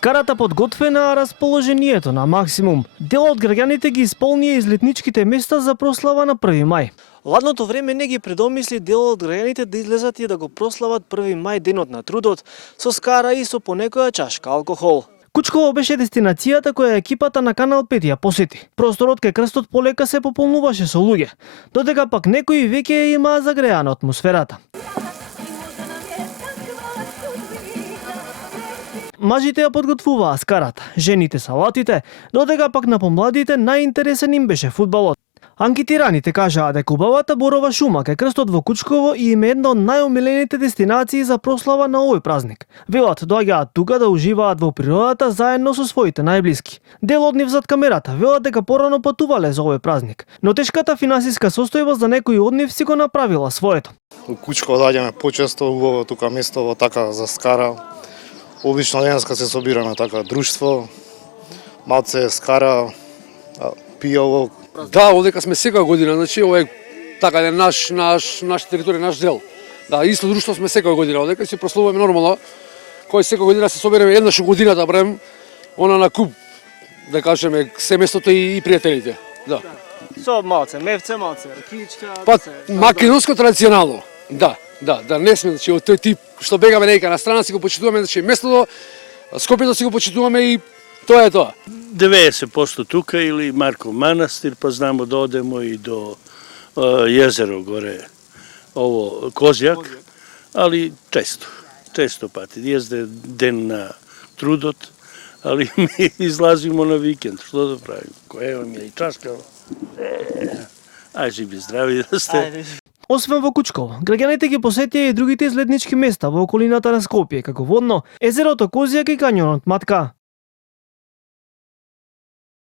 Скарата подготвена, а расположението на максимум. Дел од граѓаните ги исполнија излетничките места за прослава на 1 мај. Ладното време не ги предомисли дел од граѓаните да излезат и да го прослават 1 мај, денот на трудот, со скара и со понекоја чашка алкохол. Кучково беше дестинацијата која екипата на Канал 5 ја посети. Просторот кај крстот полека се пополнуваше со луѓе, додека пак некои веќе имаа загреана атмосферата. Мажите ја подготвуваа скарата, жените салатите, додека пак на помладите најинтересен им беше фудбалот. Анкетираните кажаа дека убавата борова шума кај крстот во Кучково и им е една од најомилените дестинации за прослава на овој празник. Велат доаѓаат тука да уживаат во природата заедно со своите најблиски. Дел од нив зад камерата велат дека порано патувале за овој празник, но тешката финансиска состојба за некои од нив си го направила своето. У Кучково доаѓаме почесто, убаво тука место во така за скара. Обично денеска се собираме така друштво, малце скара, пијаво. Да, овдека сме секоја година, значи ова е така е наш територија, наш дел. Да, исто друштво сме секоја година, овдека се прославуваме нормално. Кој секоја година се собираме еднаш во годината, барем она на куп, да кажеме, семејството и пријателите. Да. Со малце мевце, малце ракичка. Па македонско традиционално. Да, не сме, значи од тој тип што бегаме нека на страна си го почитуваме, значи местото Скопјето си го почитуваме и тоа е тоа. 90% тука или Марков манастир, па знамо да одемо и до језеро горе, ово Козјак, али често пати. Језде ден на трудот, али ми излазимо на викенд, што да правим? Кој ми и чашка. Ај живи здрави да сте. Освен во Кучково, граѓаните ги посетија и другите излетнички места во околината на Скопје, како водно езерото Козјак и кањонот Матка.